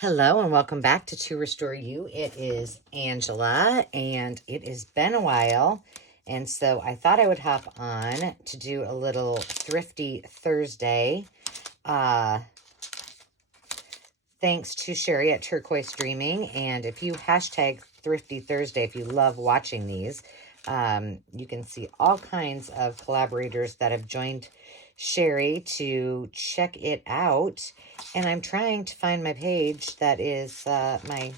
Hello and welcome back to Restore You. It is Angela and it has been a while. And so I thought I would hop on to do a little Thrifty Thursday. Thanks to Sherry at Turquoise Dreaming. And if you hashtag Thrifty Thursday, if you love watching these, you can see all kinds of collaborators that have joined Sherry to check it out. And I'm trying to find my page that is my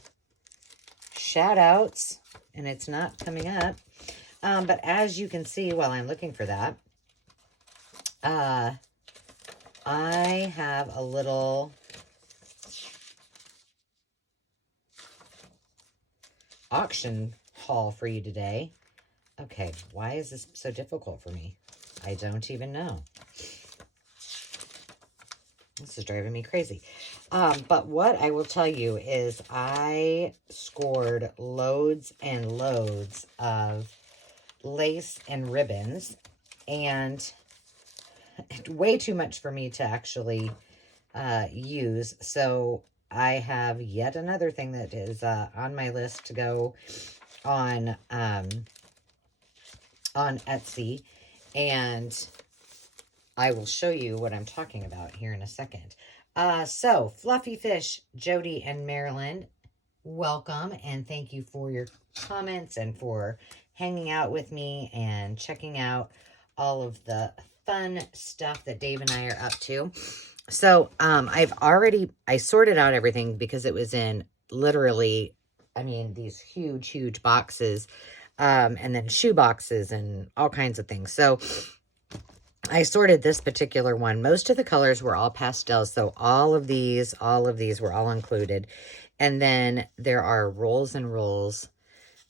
shout outs, and it's not coming up. But as you can see while I'm looking for that, I have a little auction haul for you today. Okay, why is this so difficult for me? I don't even know. This is driving me crazy. But what I will tell you is I scored loads and loads of lace and ribbons, and way too much for me to actually use. So I have yet another thing that is on my list to go on Etsy, and I will show you what I'm talking about here in a second. So Fluffy Fish, Jody and Marilyn, welcome and thank you for your comments and for hanging out with me and checking out all of the fun stuff that Dave and I are up to. So I sorted out everything because it was in literally, I mean, these huge boxes, and then shoe boxes and all kinds of things. So I sorted this particular one. Most of the colors were all pastels, so all of these were all included. And then there are rolls and rolls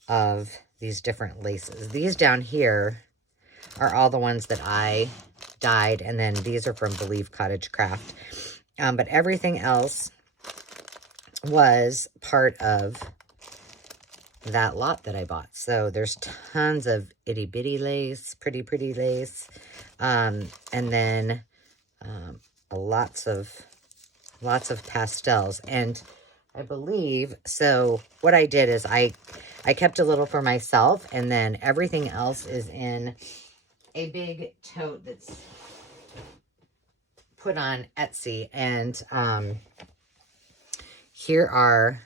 of these different laces. These down here are all the ones that I dyed, and then these are from Believe Cottage Craft. But everything else was part of that lot that I bought. So there's tons of itty bitty lace, pretty lace, and then lots of pastels. And I believe, so what I did is I kept a little for myself, and then everything else is in a big tote that's put on Etsy. And here are,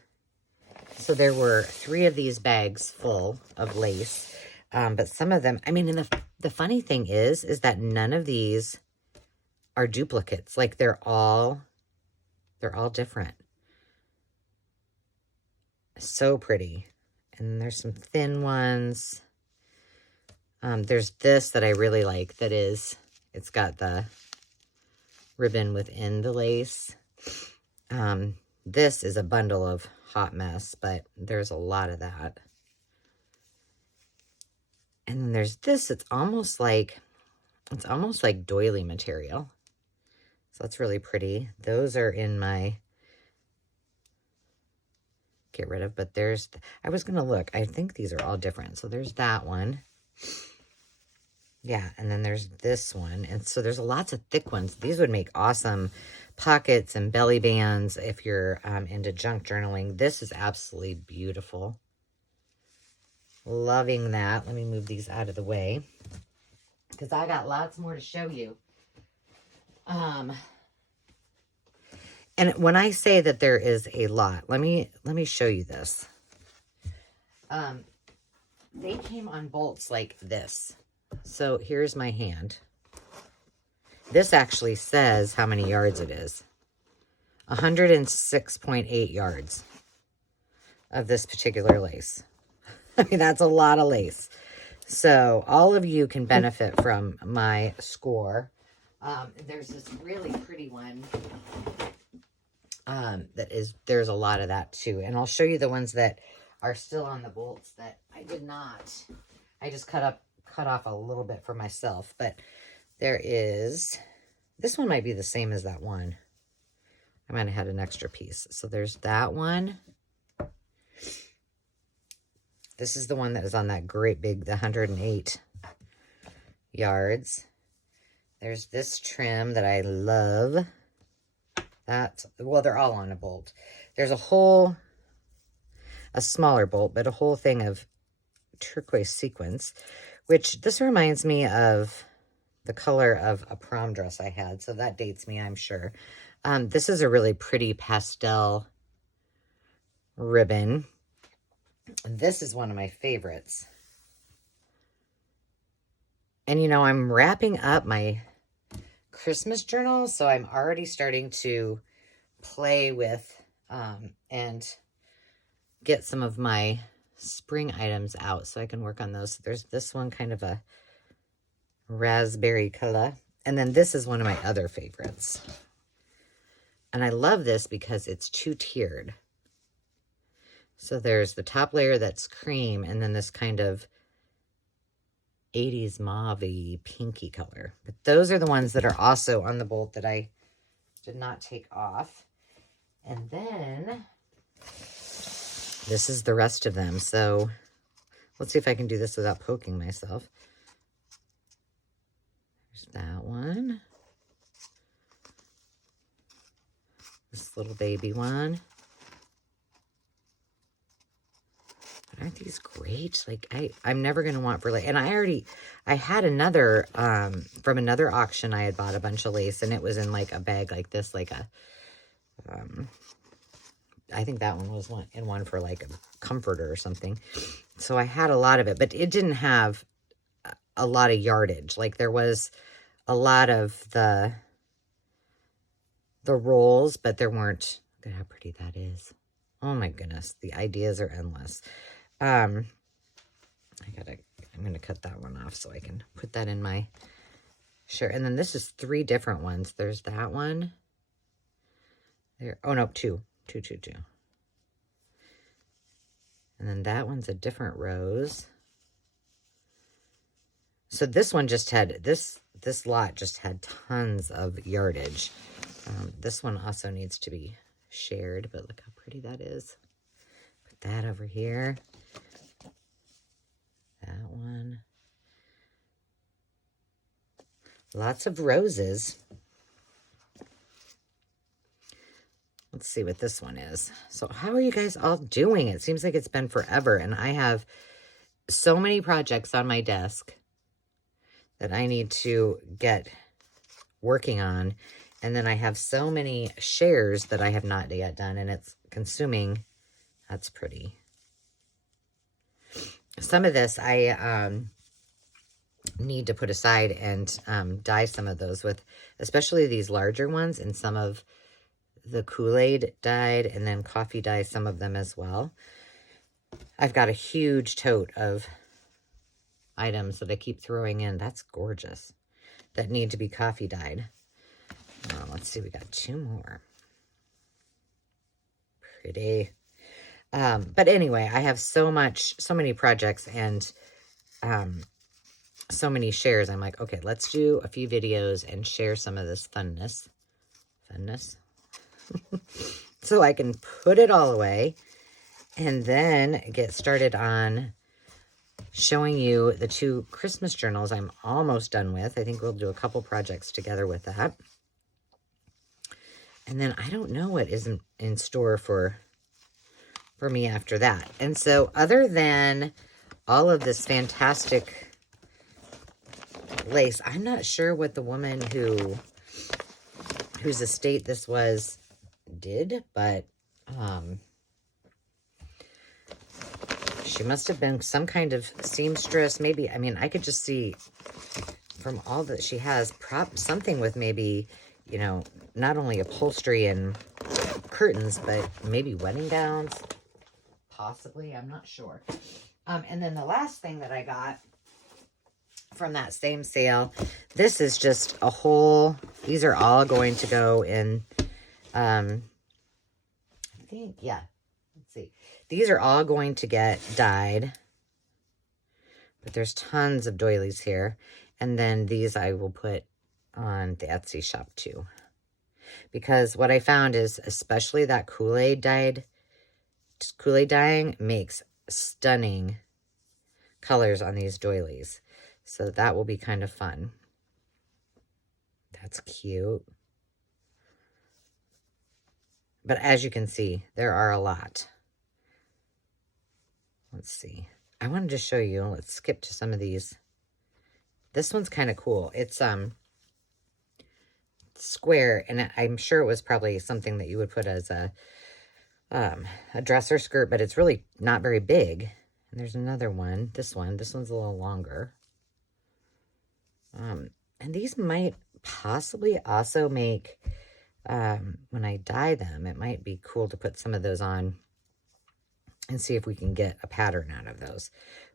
so there were 3 of these bags full of lace, but some of them, I mean, and the funny thing is that none of these are duplicates. Like they're all different. So pretty. And there's some thin ones. There's this that I really like. It's got the ribbon within the lace. This is a bundle of hot mess, but there's a lot of that. And then there's this. It's almost like doily material. So that's really pretty. Those are in my get rid of, but I was going to look. I think these are all different. So there's that one. Yeah, and then there's this one. And so there's lots of thick ones. These would make awesome pockets and belly bands if you're into junk journaling. This is absolutely beautiful. Loving that. Let me move these out of the way because I got lots more to show you. And when I say that there is a lot, let me show you this. They came on bolts like this. So here's my hand. This actually says how many yards it is. 106.8 yards of this particular lace. I mean, that's a lot of lace. So all of you can benefit from my score. There's this really pretty one. There's a lot of that too. And I'll show you the ones that are still on the bolts that I did not. I just cut off a little bit for myself, but there is, this one might be the same as that one. I might have had an extra piece. So there's that one. This is the one that is on that great big, the 108 yards. There's this trim that I love. Well, they're all on a bolt. There's a smaller bolt, but a whole thing of turquoise sequins, which this reminds me of the color of a prom dress I had. So that dates me, I'm sure. This is a really pretty pastel ribbon. This is one of my favorites. And, you know, I'm wrapping up my Christmas journal, so I'm already starting to play with and get some of my spring items out so I can work on those. So there's this one, kind of a raspberry color. And then this is one of my other favorites. And I love this because it's two-tiered. So there's the top layer that's cream, and then this kind of 80s mauve-y pinky color. But those are the ones that are also on the bolt that I did not take off. And then this is the rest of them. So let's see if I can do this without poking myself. There's that one. This little baby one. Aren't these great? Like, I'm never going to want for lace. And I had another, from another auction, I had bought a bunch of lace, and it was in like a bag like this, like a, I think that one was one for like a comforter or something. So I had a lot of it, but it didn't have a lot of yardage. Like, there was a lot of the rolls, but there weren't. Look at how pretty that is. Oh my goodness. The ideas are endless. I'm going to cut that one off so I can put that in my shirt. And then this is 3 different ones. There's that one. There. Oh no, two. And then that one's a different rose. So this one just had, this lot just had tons of yardage. This one also needs to be shared, but look how pretty that is. Put that over here. That one. Lots of roses. Let's see what this one is. So how are you guys all doing? It seems like it's been forever, and I have so many projects on my desk that I need to get working on. And then I have so many shares that I have not yet done, and it's consuming. That's pretty. Some of this I need to put aside and dye some of those with, especially these larger ones, and some of the Kool-Aid dyed, and then coffee dye some of them as well. I've got a huge tote of items that I keep throwing in. That's gorgeous. That need to be coffee dyed. Let's see, we got 2 more. Pretty. But anyway, I have so many projects and so many shares. I'm like, okay, let's do a few videos and share some of this funness. So I can put it all away and then get started on showing you the 2 Christmas journals I'm almost done with. I think we'll do a couple projects together with that. And then I don't know what is in store for me after that. And so other than all of this fantastic lace, I'm not sure what the woman whose estate this was did, but she must have been some kind of seamstress. Maybe, I mean, I could just see from all that she has, something with maybe, you know, not only upholstery and curtains, but maybe wedding gowns. Possibly, I'm not sure. And then the last thing that I got from that same sale, this is just a whole, these are all going to go in, I think, yeah, let's see. These are all going to get dyed, but there's tons of doilies here. And then these I will put on the Etsy shop too. Because what I found is, especially that Kool-Aid dyeing makes stunning colors on these doilies. So that will be kind of fun. That's cute. But as you can see, there are a lot. Let's see. I wanted to show you. Let's skip to some of these. This one's kind of cool. It's square, and I'm sure it was probably something that you would put as a dresser skirt, but it's really not very big. And there's another one. This one's a little longer. And these might possibly also make, when I dye them, it might be cool to put some of those on and see if we can get a pattern out of those.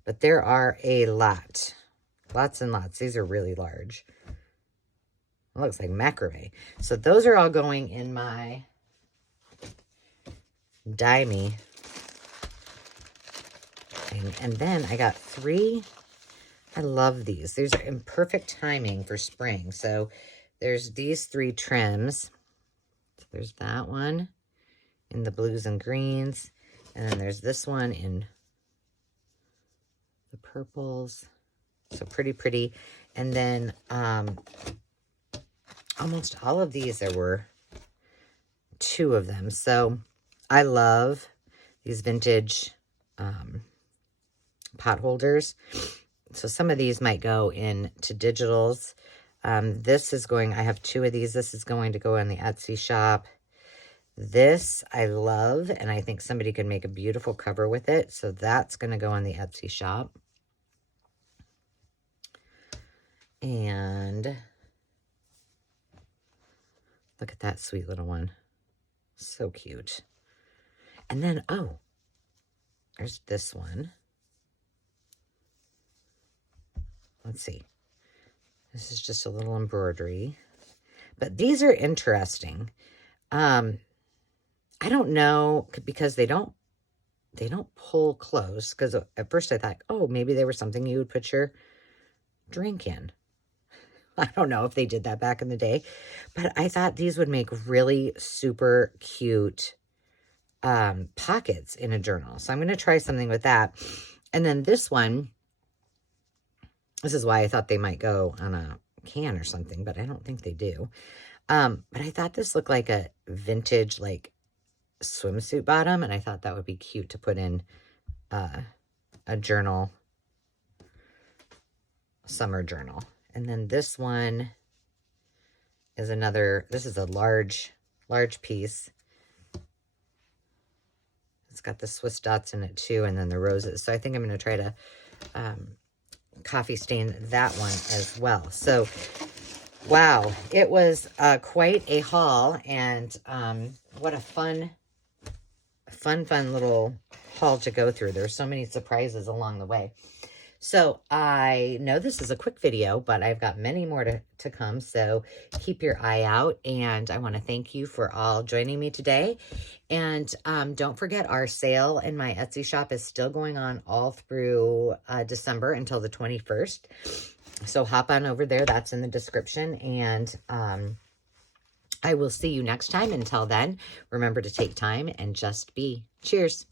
But there are a lot. Lots and lots. These are really large. It looks like macrame. So those are all going in my Dye Me. And then I got 3. I love these. These are in perfect timing for spring. So there's these 3 trims. So there's that one in the blues and greens. And then there's this one in the purples. So pretty, pretty. And then almost all of these, there were 2 of them. So I love these vintage pot holders. So some of these might go into digitals. This is going, I have 2 of these. This is going to go in the Etsy shop. This I love, and I think somebody could make a beautiful cover with it. So that's going to go on the Etsy shop. And look at that sweet little one. So cute. And then, oh, there's this one. Let's see. This is just a little embroidery. But these are interesting. I don't know, because they don't pull close. Because at first I thought, oh, maybe they were something you would put your drink in. I don't know if they did that back in the day. But I thought these would make really super cute pockets in a journal. So I'm going to try something with that. And then this one, this is why I thought they might go on a can or something, but I don't think they do. But I thought this looked like a vintage, like, swimsuit bottom, and I thought that would be cute to put in a journal, summer journal. And then this one is another, this is a large piece. It's got the Swiss dots in it too, and then the roses. So I think I'm going to try to coffee stain that one as well. So wow, it was quite a haul, and what a fun little haul to go through. There's so many surprises along the way. So I know this is a quick video, but I've got many more to come, so keep your eye out. And I want to thank you for all joining me today. And don't forget, our sale in my Etsy shop is still going on all through December until the 21st. So hop on over there. That's in the description. And I will see you next time. Until then, remember to take time and just be. Cheers.